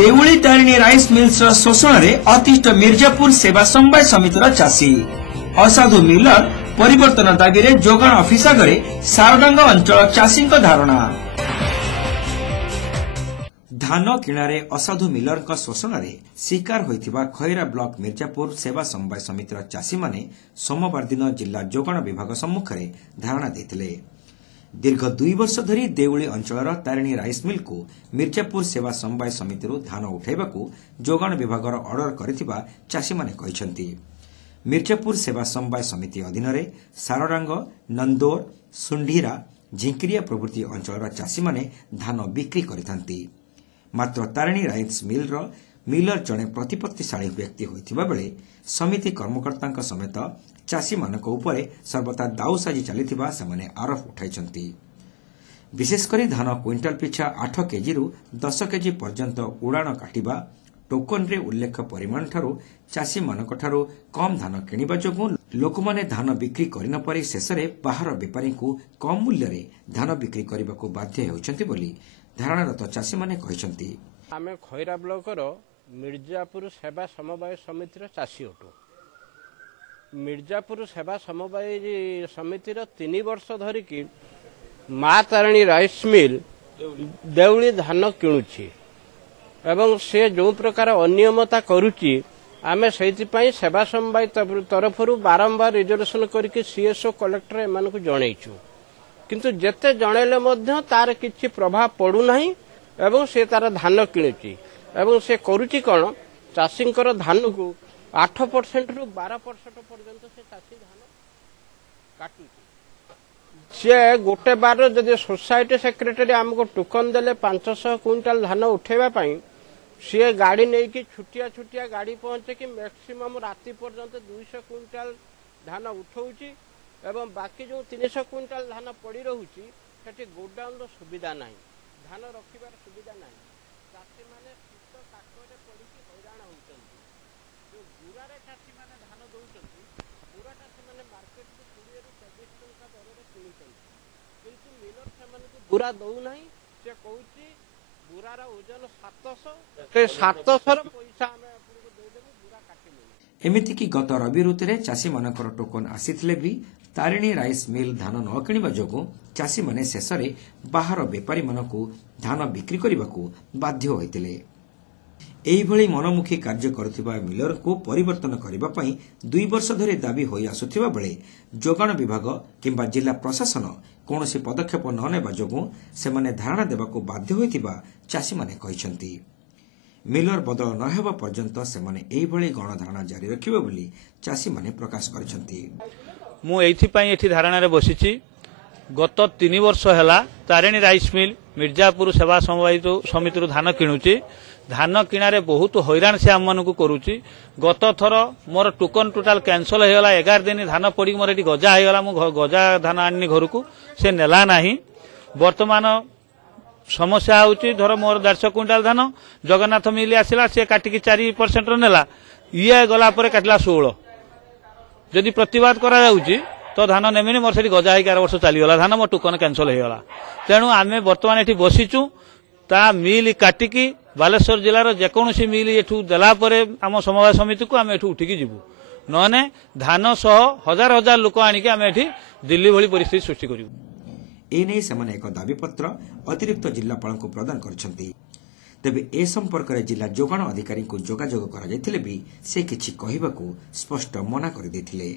Deuli Tarini rice mills शोषण में अतिष्ठ मिर्जापुर सेवा समवाय समितिर चाषी असाधु मिलर परिवर्तन दाबी रे जोगाण ऑफिस आगे सारडांग अंचल चाषी धारणा। धान किणारे असाधु मिलर शोषण में शिकार होइथिबा खैरा ब्लॉक मिर्जापुर सेवा समवाय समितिर चाषी माने सोमवार दिन जिला जोगाण विभाग सम्मुख में धारणा देथिले। दीर्घ 2 वर्ष धरी देउली अंचल तारिणी राइस मिल को मिर्जापुर सेवा समवाय समिति धान उठाइबाकू जोगाण विभाग ऑर्डर करिथिबा चाषी माने कहिसंती। मिर्जापुर सेवा समवाय समिति अधीन रे सारडांग, नंदोर, सुंढीरा, झिंकिरिया प्रभृति अंचल चाषी माने धान बिक्री करिथांती। मात्र तारिणी राइस मिलर जड़े प्रतिपत्तिशाली व्यक्ति होइथिबा बेले समिति कर्मकर्ता समेत चाषी मानक उपरे सर्वदा दाऊ साजी चलिथिबा सेमाने आरोप उठाइछंती। विशेषकर धान क्विंटाल पिछा 8 केजी रु 10 केजी पर्यंत उड़ाण काटिबा, टोकन रे उल्लेख परिमाण ठारू चाषी मानक ठारू कम धान किनिबा जोगु लोकमाने धान बिक्री करिन परि शेषरे बाहर बेपारी को कम मूल्य रे धान बिक्री करबाकू बाध्य हेउछंती बोली धारणारत चाषी माने कहिसंती। आमे खैरा ब्लॉक रो मिर्जापुर सेवा समवाय समितिर चाषी अटू। मिर्जापुर सेवा समवाय समितिर 3 वर्ष धरिकी माँ तारिणी राइस मिल देउली धान किणुची एवं से जो प्रकार अनियमता करुची आमे सेइथिपई सेवा समवाय तरफरु बारंबार रिजर्वेशन करके सीएसओ कलेक्टर एमानकु जणैछु, किंतु जेते जणैले मध्य तार किछि प्रभाव पड़ू नाही एवं से तार धान किणुची एवं से करुची कोन चाषींकर धान को 8% रु 12% पर्यंत से चाषी धान काटुची। से गोटे बार जदि सोसाइटी सेक्रेटरी आमको टोकन देले 500 क्विंटाल धान उठेबा पई सी गाड़ी नहीं कि छुटिया छुटिया गाड़ी पहुंचे कि मैक्सिमम राति पर्यंत 200 क्विंटाल धान उठाऊची एवं बाकी जो 300 क्विंटाल धान पड़ी रहुची सेठी गोडाउन रो सुविधा नाही, धान रखिबार सुविधा नाही। चाषी माने शीत काकरे पड़ी कि हैरान होउचंती। जो गुरारे चाषी माने धान दउचंती गुरा चाषी माने मार्केट को 20 रु 24 टंका दर रे किनुचंती, किंतु मिलर से माने गुरा दउ नाही। से कहूची गुरार ओजन 700 से 700 रो पैसा हमें आपको दे देबो गुरा काटिबो। एमिति कि गत रवि ऋतुरे चाषी मानकर टोकन आसीथिले भी तारिणी राइस मिल धान न किणवा जोगु चाषी माने शेषरे बाहर बेपारी मानकु धान बिक्री करबाकू बाध्य होइतिले। एही भली मनमुखी कार्य करुथिबा मिलर को परिवर्तन करबा पई 2 वर्ष धरि दाबी होई आसुथिबा बेले जोगाण विभाग किंबा जिला प्रशासन कौनसी पदक्षेप न नेबा जोगु सेमाने धारणा देबाकू बाध्य होइतिबा चाषी माने कहिसंती। मिलर बदल न हेबा पर्यंत सेमाने एही भली गणधारणा जारी रखिबे बोली चाषी माने प्रकाश करछंती। मु एथिपई एथि धारणा रे बसिछि। गत 3 वर्ष हैला तारिणी राइस मिल मिर्जापुर सेवा समवाय समिति धान किणुची। धान किणारे बहुत हैरान से आम मानक करुची। गत थर मोर टोकन टोटाल कैंसल होगला, 11 दिन धान पड़ी मोर ये गजा होगला, मु गजा धान आनी घर को से नेला नहीं। वर्तमान समस्या होची धर मोर 150 क्विंटाल धान जगन्नाथ मिल आसला से काटिकी 4% नेला, ये गला पर काटला 16। जदि प्रतिवाद करा जाउची तो धान नेमिनी मोर से गजा होकर वर्ष चलीगला धान मोर टोकन कैंसल होगला। तेणु आम बर्तमान ये बसीचु ता मिल काटिकी बालेश्वर जिलार जेकोसी मिल एठू देला परे आम समवाय समिति को आम एठू उठिकी जीवु, नने धान सह हजार हजार लोक आनिकी आम एठी दिल्ली भली परिस्थिति सृष्टि करिवु। एने सेमाने एक दाबी पत्र अतिरिक्त जिलापाल को प्रदान करछंती। तेबे ए संपर्क में जिला जोगाण अधिकारी को जोगाजोग करा जायथिले भी से किछि कहिबाकू स्पष्ट मना कर देथिले।